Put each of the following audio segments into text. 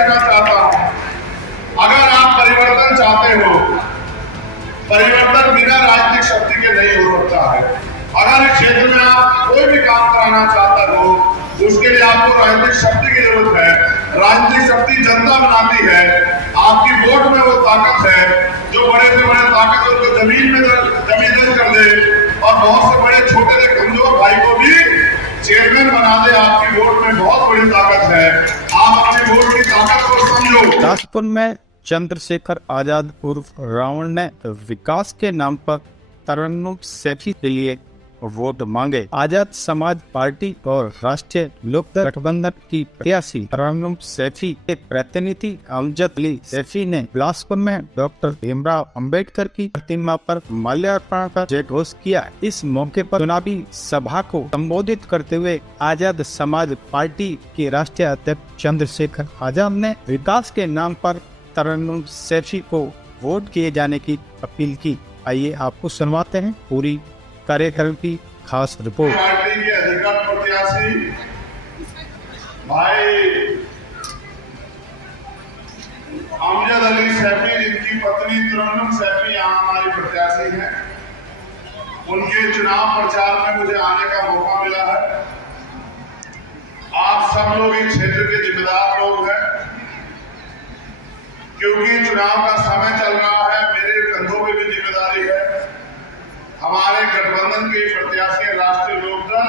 कहना चाहता हूं, अगर आप परिवर्तन चाहते हो, परिवर्तन बिना राजनीतिक शक्ति के नहीं हो सकता है। अगर इस क्षेत्र में आप कोई भी काम कराना चाहते हो, उसके लिए आपको राजनीतिक शक्ति की जरूरत है। राजनीतिक शक्ति जनता बनाती है, आपकी वोट में वो ताकत है जो बड़े से बड़े ताकतवर को जमीन दर्ज कर दे और बहुत से बड़े छोटे से कमजोर भाई को भी चेयरमैन बना दे। आपकी वोट में बहुत बड़ी ताकत है, आप अपनी वोट की ताकत को समझो। दासपुर में चंद्रशेखर आजाद उर्फ रावण ने विकास के नाम पर तरन्नुम सैफी के लिए वोट मांगे। आजाद समाज पार्टी और राष्ट्रीय लोकदल गठबंधन की प्रत्याशी तरन्नुम सैफी के प्रतिनिधि अमजद अली सैफी ने बिलासपुर में डॉक्टर भीमराव अंबेडकर की प्रतिमा पर माल्यार्पण कर जयघोष किया। इस मौके पर चुनावी सभा को संबोधित करते हुए आजाद समाज पार्टी के राष्ट्रीय अध्यक्ष चंद्रशेखर आजाद ने विकास के नाम पर तरन्नुम सैफी को वोट किए जाने की अपील की। आइए आपको सुनवाते हैं पूरी कार्यक्रम की खास रिपोर्ट। पार्टी के अधिकृत प्रत्याशी भाई अमजद अली सैफी, जिनकी पत्नी तरन्नुम सैफी यहाँ हमारी प्रत्याशी हैं, उनके चुनाव प्रचार में मुझे आने का मौका मिला है। आप सब लोग इस क्षेत्र के जिम्मेदार लोग हैं, क्योंकि चुनाव का समय चल रहा है, मेरे कंधों पे भी जिम्मेदारी है। हमारे गठबंधन के प्रत्याशी राष्ट्रीय लोकदल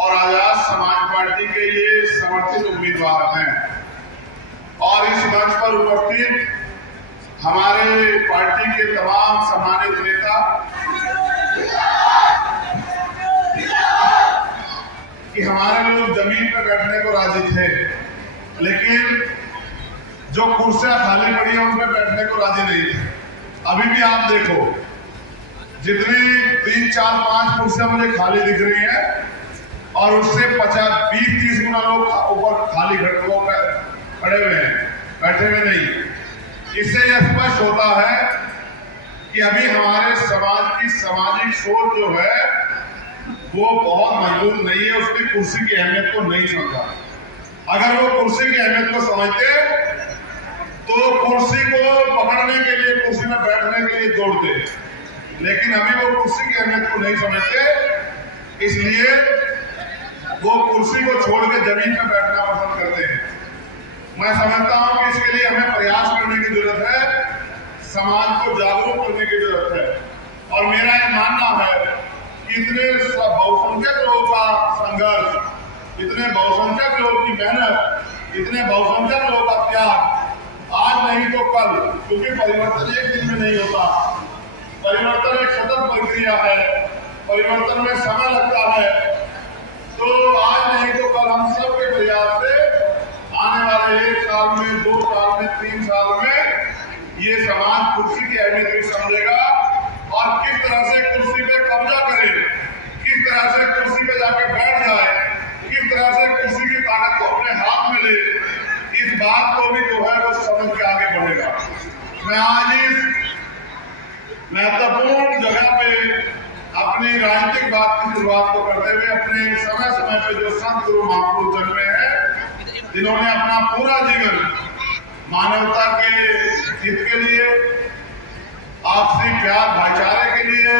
और आजाद समाज पार्टी के ये समर्थित उम्मीदवार हैं और इस मंच पर उपस्थित हमारे पार्टी के तमाम सम्मानित नेता कि हमारे लोग जमीन पर बैठने को राजी थे, लेकिन जो कुर्सियां खाली पड़ी है उनमें बैठने को राजी नहीं थे। अभी भी आप देखो, जितनी 3, 4, 5 कुर्सियां मुझे खाली दिख रही हैं और उससे 50, 20, 30 गुना लोग ऊपर खाली खड़े हुए हैं, बैठे हुए नहीं। इससे यह स्पष्ट होता है कि अभी हमारे समाज की सामाजिक सोच जो है वो बहुत मजबूत नहीं है, उसकी कुर्सी की अहमियत को नहीं समझा। अगर वो कुर्सी की अहमियत को समझते तो कुर्सी को पकड़ने के लिए, कुर्सी में बैठने के लिए दौड़ते, लेकिन अभी वो कुर्सी की अहमियत को नहीं समझते, इसलिए वो कुर्सी को छोड़ के जमीन पर बैठना पसंद करते हैं। मैं समझता हूं कि इसके लिए हमें प्रयास करने की जरूरत है, समाज को जागरूक करने की जरूरत है। और मेरा ये मानना है कि इतने बहुसंख्यक लोगों का संघर्ष, इतने बहुसंख्यक लोगों की मेहनत, इतने बहुसंख्यक लोगों का त्याग आज नहीं तो कल, क्योंकि परिवर्तन एक दिन में नहीं होता, परिवर्तन एक सतत प्रक्रिया है, परिवर्तन में समय लगता है। तो आज नहीं तो कल हम सब के प्रयास से आने वाले 1 साल में, 2 साल में, 3 साल में ये समाज कुर्सी की अहमियत भी समझेगा और किस तरह से कुर्सी पे कब्जा करे, किस तरह से कुर्सी पे जाके बैठ जाए, किस तरह से कुर्सी की ताकत को अपने हाथ में ले, इस बात को भी जो है वो समझ के आगे बढ़ेगा। मैं आज इस महत्वपूर्ण जगह पे अपनी राजनीतिक बात की शुरुआत को करते हुए अपने समय समय पे जो संत गुरु महापुरुष जन्मे हैं, जिन्होंने अपना पूरा जीवन मानवता के हित के लिए, आपसी प्यार भाईचारे के लिए,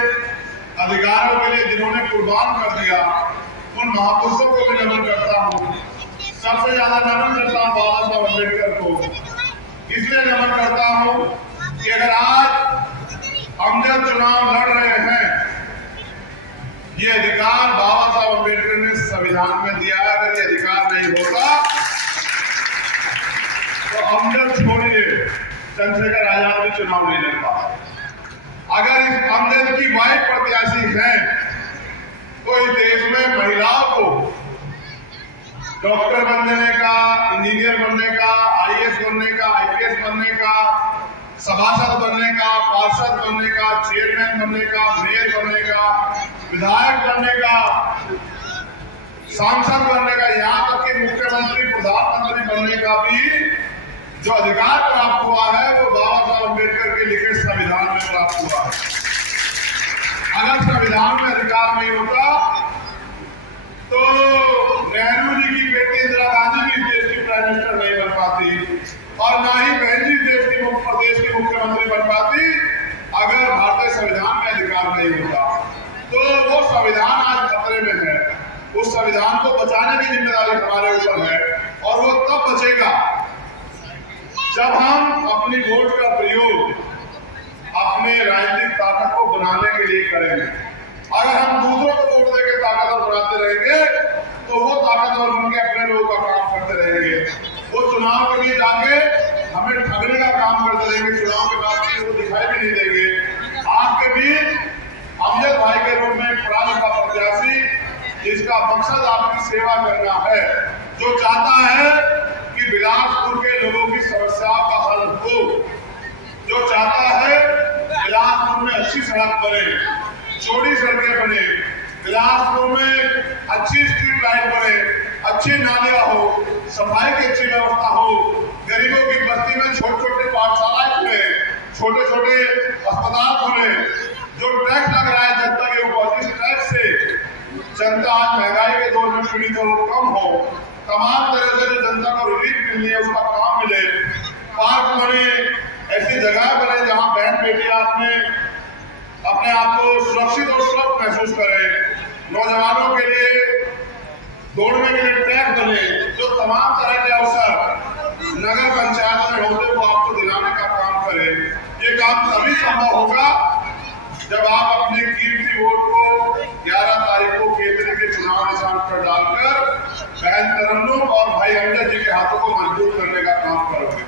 अधिकारों के लिए जिन्होंने कुर्बान कर दिया, उन महापुरुषों को भी नमन करता हूँ। सबसे ज्यादा नमन करता हूँ बाबा साहब अम्बेडकर को। इसलिए नमन करता हूँ कि अगर आज हम जब चुनाव लड़ रहे हैं, ये अधिकार बाबा साहब अम्बेडकर ने संविधान में दिया है। अगर ये अधिकार नहीं होता तो अमजद छोड़िए, चंद्रशेखर आजाद भी चुनाव नहीं लड़ पाता। अगर इस अमजद की वाइफ प्रत्याशी है तो इस देश में महिलाओं को डॉक्टर बनने का, इंजीनियर बनने का, आईएएस बनने का, आईपीएस बनने का, सभासद बनने का, पार्षद बनने का, चेयरमैन बनने का, मेयर बनने का, विधायक बनने का, सांसद बनने का, यहाँ तक कि मुख्यमंत्री, प्रधानमंत्री बनने का भी जो अधिकार प्राप्त हुआ है वो बाबा साहब अम्बेडकर के लिखे संविधान में प्राप्त हुआ है। अगर संविधान में अधिकार नहीं होता तो नेहरू जी की बेटी इंदिरा गांधी भी देश की प्राइम मिनिस्टर नहीं बन पाती और ना ही बहन जी प्रदेश की मुख्यमंत्री बन पाती अगर भारतीय संविधान में अधिकार नहीं होता। तो वो संविधान आज खतरे में है, उस संविधान को बचाने की जिम्मेदारी हमारे ऊपर है और वो तब बचेगा जब हम अपनी वोट का प्रयोग अपने राजनीतिक ताकत को बनाने के लिए करेंगे। अगर हम दूसरों को वोट देकर ताकतवर बनाते रहेंगे तो वो ताकतवर बन के अपने लोगों का काम करते रहेंगे। वो चुनाव के लिए जाके हमें ठगने का काम करते रहेंगे, चुनाव के बाद वो दिखाई भी नहीं देंगे। आपके बीच अमजद भाई के रूप में पढ़ा लिखा प्रत्याशी जिसका मकसद आपकी सेवा करना है, जो चाहता है कि बिलासपुर के लोगों की समस्याओं का हल हो, जो चाहता है बिलासपुर में अच्छी सड़क बने, चौड़ी सड़कें बने, बिलासपुर में अच्छी स्ट्रीट लाइट बने, अच्छे नाले हो, सफाई की अच्छी व्यवस्था हो, गरीबों की बस्ती में छोटे छोटे पाठशालाएं खुले, छोटे छोटे अस्पताल खुले। जो टैक्स लग रहा है जनता के ऊपर, इस टैक्स से जनता आज महंगाई के दौर में पीड़ित है वो कम हो, तमाम तरह से जो जनता को रिलीफ मिलनी है उसका काम मिले, पार्क बने, ऐसी जगह बने जहाँ बहन बेटियां अपने आप को सुरक्षित और सुरक्षित महसूस करें, नौजवानों के लिए दौड़ने के लिए ट्रैक बने, जो तमाम तरह के अवसर नगर पंचायत में होते वो आपको दिलाने का काम करें। ये काम तभी संभव होगा जब आप अपने कीमती वोट को 11 तारीख को केंद्र के चुनाव निशान पर डालकर बहन तरन्नुम और भाई अमजद जी के हाथों को मजबूत करने का काम करोगे।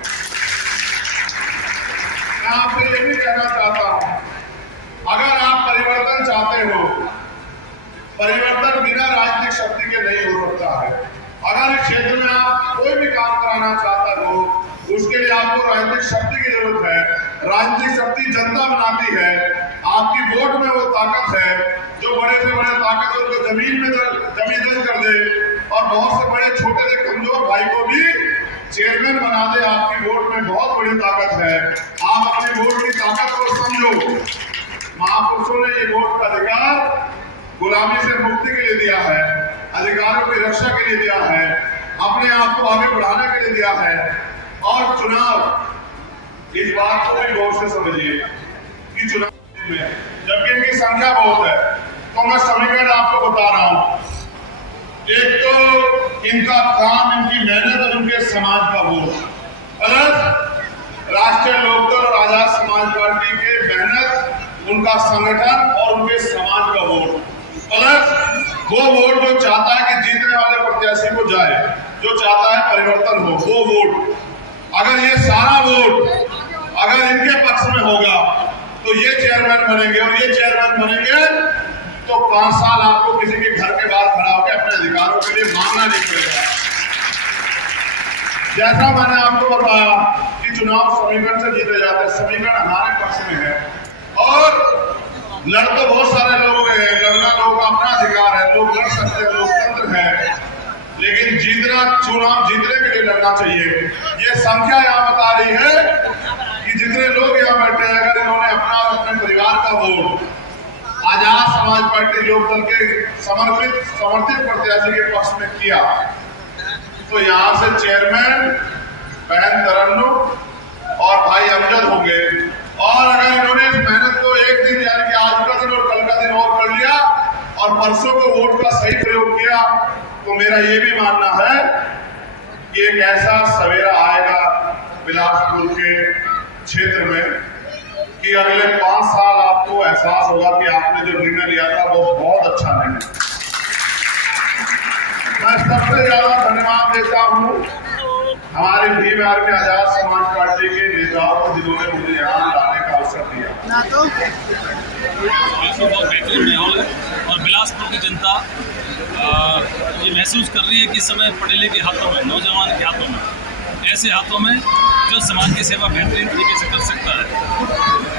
मैं आपसे ये भी कहना चाहता हूं, अगर आप परिवर्तन चाहते हो, परिवर्तन बिना राजनीतिक शक्ति के नहीं हो सकता है। अगर इस क्षेत्र में आप कोई भी काम कराना चाहते हो उसके लिए आपको राजनीतिक शक्ति की जरूरत है। राजनीतिक शक्ति जनता बनाती है, आपकी वोट में वो ताकत है जो बड़े से बड़े ताकतवर को जमीन दर्ज कर दे और बहुत से बड़े छोटे से कमजोर भाई को भी चेयरमैन बना दे। आपकी वोट में बहुत बड़ी ताकत है, आप अपनी वोट की ताकत को समझो। महापुरुषों ने ये वोट का अधिकार गुलामी से मुक्ति के लिए दिया है, अधिकारों की रक्षा के लिए दिया है, अपने आप को आगे बढ़ाने के लिए दिया है। और चुनाव, इस बात को भी गौर से समझिए कि चुनाव में जबकि इनकी संख्या बहुत है, तो मैं समीकरण आपको बता रहा हूं। एक तो इनका काम, इनकी मेहनत और उनके समाज का वोट, प्लस राष्ट्रीय लोकदल और आजाद समाज पार्टी के मेहनत, उनका संगठन और उनके समाज का वोट, प्लस वो वोट जो चाहता है कि जीतने वाले प्रत्याशी को जाए, जो चाहता है परिवर्तन हो, वो वोट। अगर ये सारा वोट अगर इनके पक्ष में होगा तो ये चेयरमैन बनेंगे, और ये चेयरमैन बनेंगे तो 5 साल आपको किसी के घर के बाहर खड़ा होकर अपने अधिकारों के लिए मांगना नहीं पड़ेगा। जैसा मैंने आपको बताया कि चुनाव समीकरण से जीते जाते हैं, समीकरण हमारे पक्ष में है और लड़ तो बहुत सारे लोग हैं, लड़ना लोगों का अपना अधिकार है, लोग लड़ सकते हैं, लोकतंत्र है, लेकिन चुनाव जीतने के लिए लड़ना चाहिए। ये संख्या यहाँ बता रही है कि जितने लोग यहाँ बैठे हैं, अगर इन्होंने अपना और अपने परिवार का वोट आजाद समाज पार्टी लोकदल के समर्थित प्रत्याशी के पक्ष में किया तो यहाँ से चेयरमैन बहन तरन्नुम और भाई अमजद होंगे। और अगर इन्होंने इस मेहनत को एक दिन यानी कि आज का दिन और कल का दिन और कर लिया और परसों को वोट का सही प्रयोग किया तो मेरा ये भी मानना है कि एक ऐसा सवेरा आएगा बिलासपुर के क्षेत्र में कि अगले 5 साल आपको एहसास होगा कि आपने जो निर्णय लिया था वो बहुत अच्छा निर्णय। मैं सबसे ज्यादा धन्यवाद देता हूँ हमारे भीमआर के आजाद समाज पार्टी के नेताओं को जिन्होंने मुझे यहाँ लाने का अवसर दिया। बहुत बेहतरीन माहौल है और बिलासपुर की जनता ये महसूस कर रही है कि इस समय पढ़े लिखे हाथों में, नौजवान के हाथों में, ऐसे हाथों में जो समाज की सेवा बेहतरीन तरीके से कर सकता है।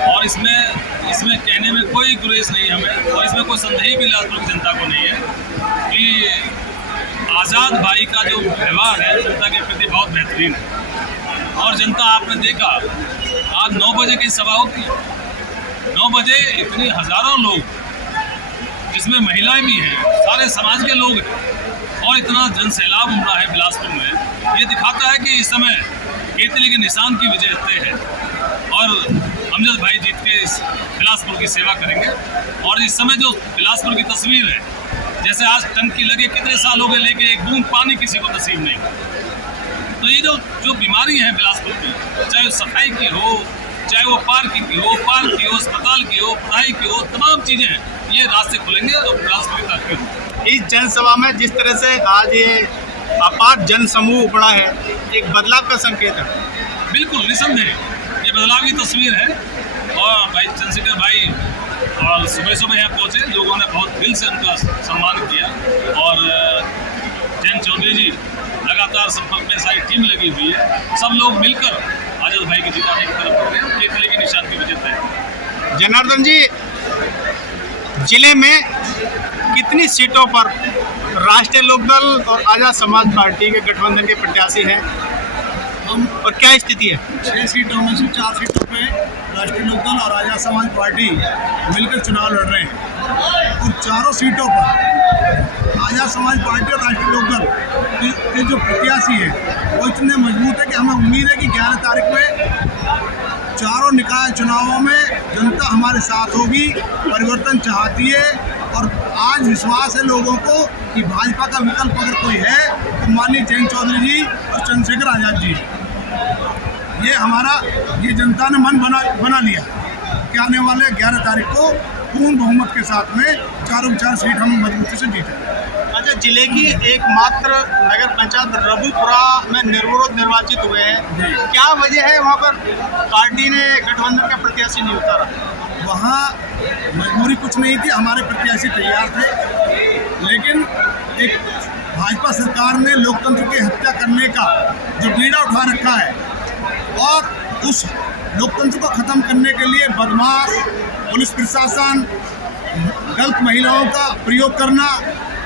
और इसमें कहने में कोई गुरेज नहीं है हमें, और इसमें कोई संदेह भी बिलासपुर की जनता को नहीं है कि आज़ाद भाई का जो व्यवहार है जनता के प्रति बहुत बेहतरीन है। और जनता, आपने देखा आज 9 बजे की सभा होती है, 9 बजे इतनी हज़ारों लोग, जिसमें महिलाएं भी हैं, सारे समाज के लोग हैं, और इतना जन सैलाब उमड़ा है बिलासपुर में ये दिखाता है कि इस समय केतली के निशान की विजय तय है और अमजद भाई जीत के इस बिलासपुर की सेवा करेंगे। और इस समय जो बिलासपुर की तस्वीर है, जैसे आज टंकी लगे कितने साल हो गए लेके एक बूंद पानी किसी को नसीब नहीं। तो ये जो बीमारी है बिलासपुर की, चाहे सफाई की हो, चाहे वो पार्क की हो, अस्पताल की हो, पढ़ाई की हो, तमाम चीज़ें हैं, ये रास्ते खुलेंगे और बिलासपुर की तरक्की होगी। इस जनसभा में जिस तरह से आज ये अपार जन समूह उमड़ा है, एक बदलाव का संकेत है। बिल्कुल निसंदेह ये बदलाव की तस्वीर है। और भाई चंद्रशेखर भाई और सुबह सुबह यहाँ पहुँचे, लोगों ने बहुत दिल से उनका सम्मान किया और जयंत चौधरी जी लगातार संपर्क में, सारी टीम लगी हुई है, सब लोग मिलकर आजाद भाई की जिताने की तरफ बढ़ रहे हैं। केतली के निशान की विजय है। जनार्दन जी, जिले में कितनी सीटों पर राष्ट्रीय लोकदल और आजाद समाज पार्टी के गठबंधन के प्रत्याशी हैं और क्या स्थिति है? 6 सीटों में से 4 सीटों पे राष्ट्रीय लोकदल और आजाद समाज पार्टी मिलकर चुनाव लड़ रहे हैं और चारों सीटों पर आजाद समाज पार्टी और राष्ट्रीय लोकदल के जो प्रत्याशी हैं वो इतने मजबूत है कि हमें उम्मीद है कि 11 तारीख में चारों निकाय चुनावों में जनता हमारे साथ होगी, परिवर्तन चाहती है। और आज विश्वास है लोगों को कि भाजपा का विकल्प अगर कोई है तो माननीय जयंत चौधरी जी और चंद्रशेखर आजाद जी। ये जनता ने मन बना लिया कि आने वाले 11 तारीख को पूर्ण बहुमत के साथ में चारों सीट हम मजबूती से जीतेंगे। अच्छा, जिले की एकमात्र नगर पंचायत रघुपुरा में निर्विरोध निर्वाचित हुए हैं, क्या वजह है वहाँ पर पार्टी ने गठबंधन का प्रत्याशी नहीं उतारा? वहाँ मजबूरी कुछ नहीं थी, हमारे प्रत्याशी तैयार थे, लेकिन एक भाजपा सरकार ने लोकतंत्र की हत्या करने का जो बीड़ा उठा रखा है और उस लोकतंत्र को ख़त्म करने के लिए बदमाश पुलिस प्रशासन, गलत महिलाओं का प्रयोग करना,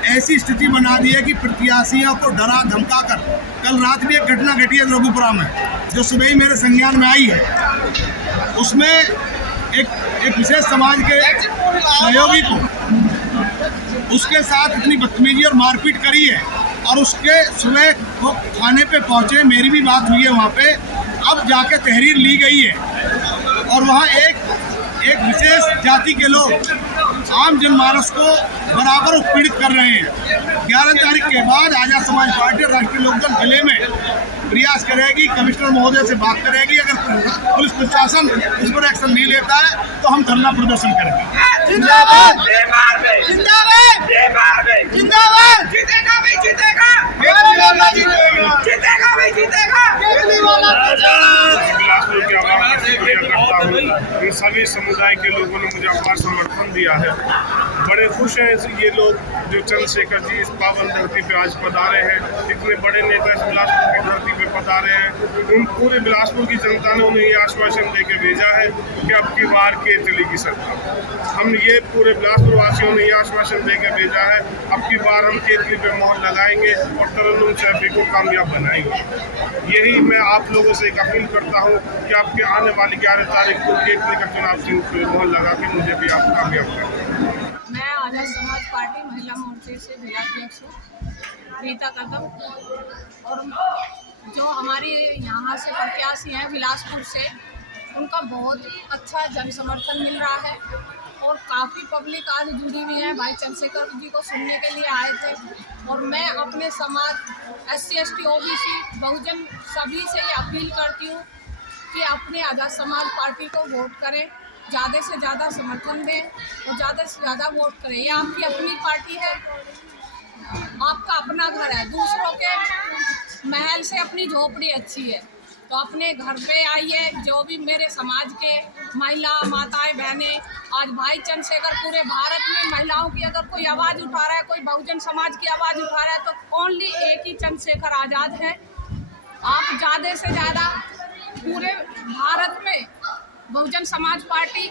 ऐसी स्थिति बना दी है कि प्रत्याशियों को डरा धमका कर, कल रात भी एक घटना घटी है रघुपुरा में जो सुबह ही मेरे संज्ञान में आई है। उसमें एक विशेष समाज के सहयोगी को उसके साथ इतनी बदतमीजी और मारपीट करी है और उसके सुबह वो थाने पे पहुंचे, मेरी भी बात हुई है वहाँ पे, अब जाके तहरीर ली गई है और वहाँ एक विशेष जाति के लोग आम जनमानस को बराबर उत्पीड़ित कर रहे हैं। 11 तारीख के बाद आजाद समाज पार्टी और राष्ट्रीय लोकदल जिले में प्रयास करेगी, कमिश्नर महोदय से बात करेगी, अगर पुलिस प्रशासन इस पर एक्शन नहीं लेता है तो हम धरना प्रदर्शन करेंगे। जिंदाबाद जिंदाबाद जिंदाबाद, जीतेगा भी जीतेगा, जीतेगा भी जीतेगा। बिलासपुर की आवाज करता हूँ, इन सभी समुदाय के लोगों ने मुझे अपना समर्थन दिया है। बड़े खुश हैं ये लोग जो चंद्रशेखर जी इस पावन धरती पे आज पधारे हैं, इतने बड़े नेता इस बिलासपुर की धरती पे पधारे हैं। उन पूरे बिलासपुर की जनता ने उन्हें ये आश्वासन दे के भेजा है कि अब की बार केतली की सरकार, हम ये पूरे बिलासपुर वासियों ने ये आश्वासन दे के भेजा है, अब की बार हम केतली पे मोहर लगाएंगे और तरन्नुम सैफी को कामयाब बनाएंगे। यही मैं आप लोगों से एक अपील करता हूँ कि आपके आने वाली 11 तारीख को केतली का चुनाव चिन्ह पे मोहर लगा के मुझे भी आप कामयाब करें। मैं आजाद समाज पार्टी महिला मोर्चे से जिलाध्यक्ष हूँ रीता कदम, और जो हमारी यहाँ से प्रत्याशी हैं बिलासपुर से, उनका बहुत ही अच्छा जन समर्थन मिल रहा है और काफ़ी पब्लिक आज जुड़ी हुई है। भाई चंद्रशेखर जी को सुनने के लिए आए थे और मैं अपने समाज SC ST OBC बहुजन सभी से ये अपील करती हूँ कि अपने आजाद समाज पार्टी को वोट करें, ज़्यादा से ज़्यादा समर्थन दें और ज़्यादा से ज़्यादा वोट करें। ये आपकी अपनी पार्टी है, आपका अपना घर है, दूसरों के महल से अपनी झोपड़ी अच्छी है, तो अपने घर पे आइए। जो भी मेरे समाज के महिला माताएं बहनें, आज भाई चंद्रशेखर पूरे भारत में महिलाओं की अगर कोई आवाज़ उठा रहा है, कोई बहुजन समाज की आवाज़ उठा रहा है, तो ओनली एक ही चंद्रशेखर आज़ाद है। आप ज़्यादा से ज़्यादा पूरे भारत में बहुजन समाज पार्टी,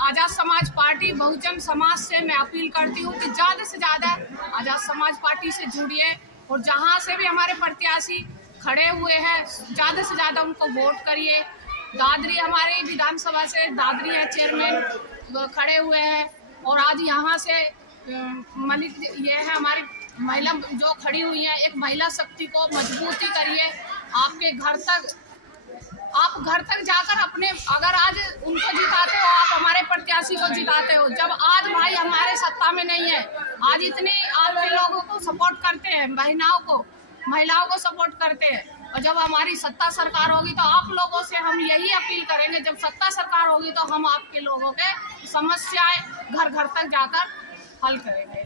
आज़ाद समाज पार्टी, बहुजन समाज से मैं अपील करती हूँ कि ज़्यादा से ज़्यादा आज़ाद समाज पार्टी से जुड़िए और जहाँ से भी हमारे प्रत्याशी खड़े हुए हैं ज़्यादा से ज़्यादा उनको वोट करिए। दादरी हमारे विधानसभा से दादरी है चेयरमैन खड़े हुए हैं और आज यहाँ से मलिक ये है हमारे महिला जो खड़ी हुई है, एक महिला शक्ति को मजबूती करिए। आपके घर तक, आप घर तक जाकर अपने, अगर आज उनको जिताते हो, आप हमारे प्रत्याशी को जिताते हो, जब आज भाई हमारे सत्ता में नहीं है, आज इतने आप लोगों को सपोर्ट करते हैं, महिलाओं को सपोर्ट करते हैं, और जब हमारी सत्ता सरकार होगी तो आप लोगों से हम यही अपील करेंगे, जब सत्ता सरकार होगी तो हम आपके लोगों के समस्याएं घर घर तक जाकर हल करेंगे।